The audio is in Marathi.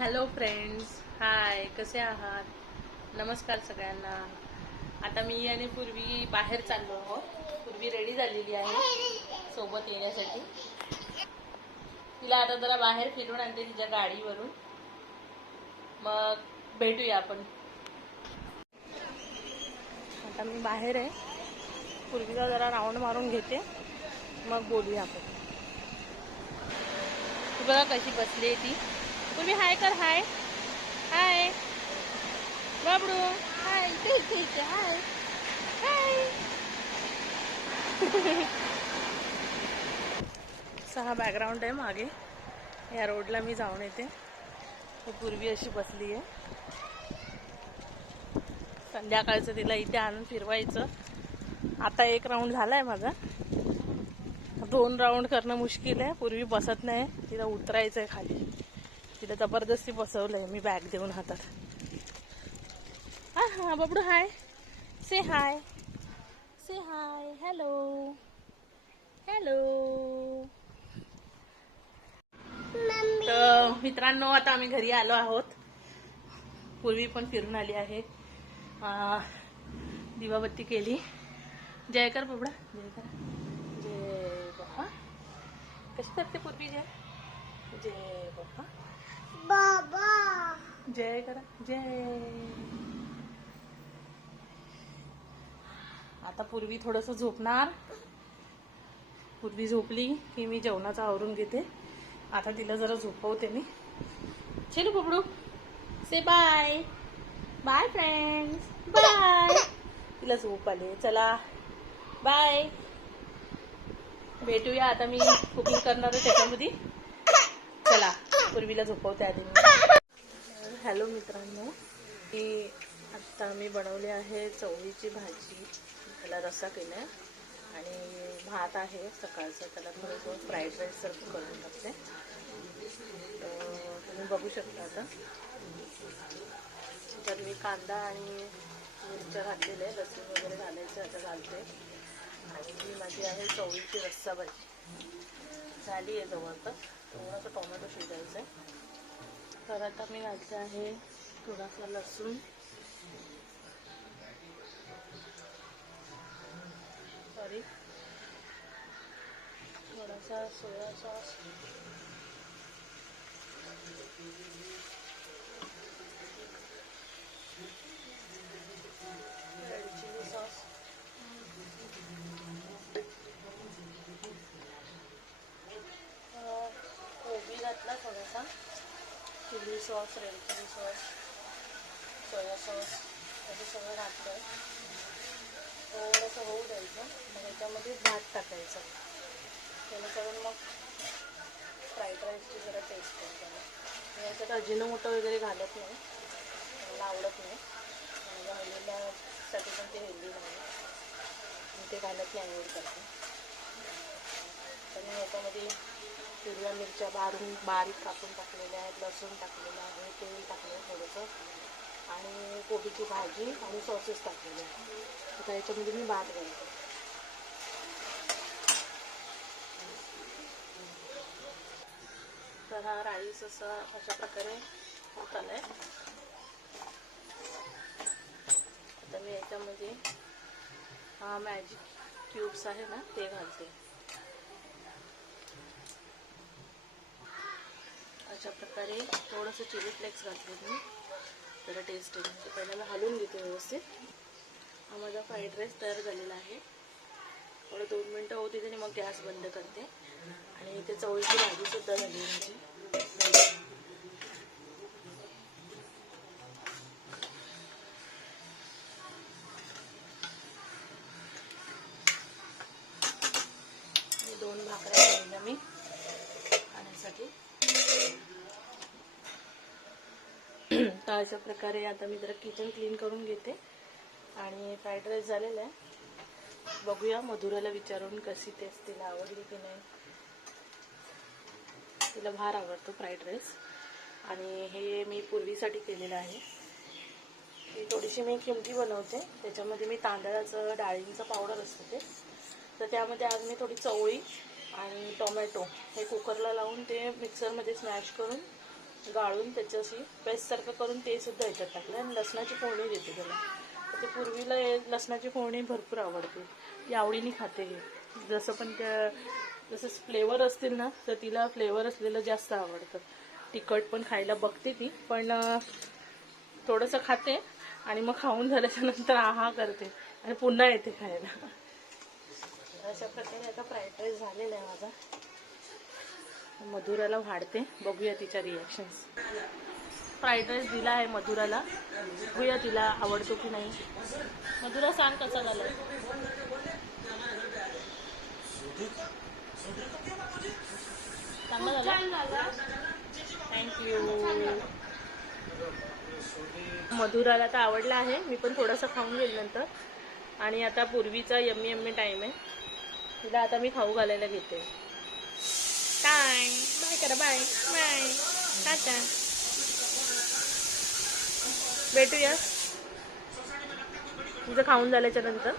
हॅलो फ्रेंड्स हाय कसे आहात? नमस्कार सगळ्यांना. आता मी आणि पूर्वी बाहेर चाललो आहोत पूर्वी रेडी झालेली आहे. सोबत येण्यासाठी. तिला आता जरा बाहेर फिरून आणते तिच्या गाडीवरून. मग भेटूया आपण. आता मी बाहेर आहे. पूर्वीला जरा राऊंड मारून घेते. मग बोलूया आपण. तू बघा कशी बसली आहे ती. पूर्वी हाय कर हाय. हाय. बाबडू. हाय इथे इथे हाय. हाय. सहा बॅकग्राऊंड आहे मागे. या रोडला मी जाऊन येते. पूर्वी अशी बसली आहे. संध्याकाळचं तिला इथे आणून फिरवायचं. आता एक राऊंड झालाय माझा. दोन राऊंड करणं मुश्किल आहे. पूर्वी बसत नाही. तिला उतरायचं आहे खाली. तिला जबरदस्ती बसवलंय मी बॅग देऊन हातात. हा हा बबडू हाय से हाय से हाय हॅलो हॅलो तर मित्रांनो आता आम्ही घरी आलो आहोत. पूर्वी पण फिरून आली आहे. दिवाबत्ती केली. जय कर बबडा. जय कर. जय बाप्पा. कशी करते पूर्वी जय? जय बाप्पा. बाबा. जय करा जय. आता पूर्वी थोडस झोपणार. पूर्वी झोपली की मी जेवणाचं आवरून घेते. आता तिला जरा झोपवते मी. चलो बबडू. Say bye bye friends bye तिला झोप आले. चला. बाय भेटूया आता मी कुकिंग करणार आहे त्याच्यामध्ये. पूर्वीला झोपवते आधी मी. हॅलो मित्रांनो ही आत्ता मी बनवली आहे चवळीची भाजी. त्याला रस्सा केला आहे आणि भात आहे सकाळचं त्याला थोडंसं फ्राईड राईस सारखं करून टाकते. तर तुम्ही बघू शकता आता. तर मी कांदा आणि मिरच्या घातलेल्या आहे लसूण वगैरे घालायचं आता घालते. आणि ही माझी आहे चवळीची रस्सा भाजी. झाली आहे जवळपास. थोडासा टोमॅटो शिजायचं आहे तर आता मी घातले आहे थोडासा लसूण. सॉरी थोडासा soya sauce red chilli sauce कोबी घातला थोडासा chilli sauce red chilli sauce soya sauce असं सगळं घातलं थोडंसं होऊ द्यायचं मग याच्यामध्ये भात टाकायचं जेणेकरून मग फ्राईड राईसची जरा टेस्ट येते मी याच्यात अजिनोमोटो वगैरे घालत नाही मला आवडत नाही माझ्या मुलीलासाठी पण ते हेल्दी नाही मी ते घालत नाही अवॉइड करते तर मी याच्यामध्ये हिरव्या मिरच्या बारून बारीक कापून टाकलेल्या आहेत लसूण टाकलेलं आहे तेल टाकलं आहे थोडंसं. आणि कोबीची भाजी आणि सॉसेस टाकलेले आहे आता याच्यामध्ये मी भात घालते. तर हा राईस असा अशा प्रकारे होत आला आहे आता मी याच्यामध्ये हा मॅजिक क्यूब्स आहे ना ते घालते. अशा प्रकारे थोडंसं चिली फ्लेक्स घातले मी. त्याला टेस्ट येईल ते पहिला हलवून घेते व्यवस्थित. हा माझा फ्राईड राईस तयार झालेला आहे. थोडं दोन मिनटं होती आणि मग गॅस बंद करते. आणि इथे चवळीची भाजीसुद्धा झाली माझी. अशा प्रकारे आता मी जरा किचन क्लीन करून घेते. आणि फ्राईड राईस झालेला आहे. बघूया मधुराला विचारून कशी तेच तिला आवडली की नाही. तिला फार आवडतो फ्राईड राईस आणि हे मी पूर्वीसाठी केलेलं आहे. ही थोडीशी मी किमती बनवते. त्याच्यामध्ये मी तांदळाचं डाळींचं पावडर असतं ते. तर त्यामध्ये आज मी थोडी चवळी आणि टोमॅटो हे कुकरला लावून ते मिक्सरमध्ये स्मॅश करून गाळून त्याच्याशी पेस्टसारखं करून ते सुद्धा ह्याच्यात टाकलं. आणि लसणाची फोडणी देते त्याला. तर ते पूर्वीला लसणाची फोडणी भरपूर आवडते. ती आवडीने खाते हे. जसं पण त्या जसं फ्लेवर असतील ना तर तिला फ्लेवर असलेलं जास्त आवडतं. तिखट पण खायला बघते ती पण थोडंसं खाते आणि मग खाऊन झाल्याच्यानंतर आहा करते. आणि पुन्हा येते खायला. अशा प्रकारे आता फ्राईड राईस झालेला आहे माझा. मधुराला वाढते. बघूया तिच्या रिॲक्शन्स फ्राईड राईस दिला आहे मधुराला. बघूया तिला आवडतो की नाही. मधुरा सांग कसा झाला? चांगला झाला? थँक्यू मधुराला तर आवडला आहे. मी पण थोडंसं खाऊन घेईल नंतर. आणि आता पूर्वीचा यम्मी यम्मी टाईम आहे. तिला आता मी खाऊ घालायला घेते. काय बाय करा बाय बाय टाटा भेटूया. तुझं खाऊन झाल्याच्यानंतर.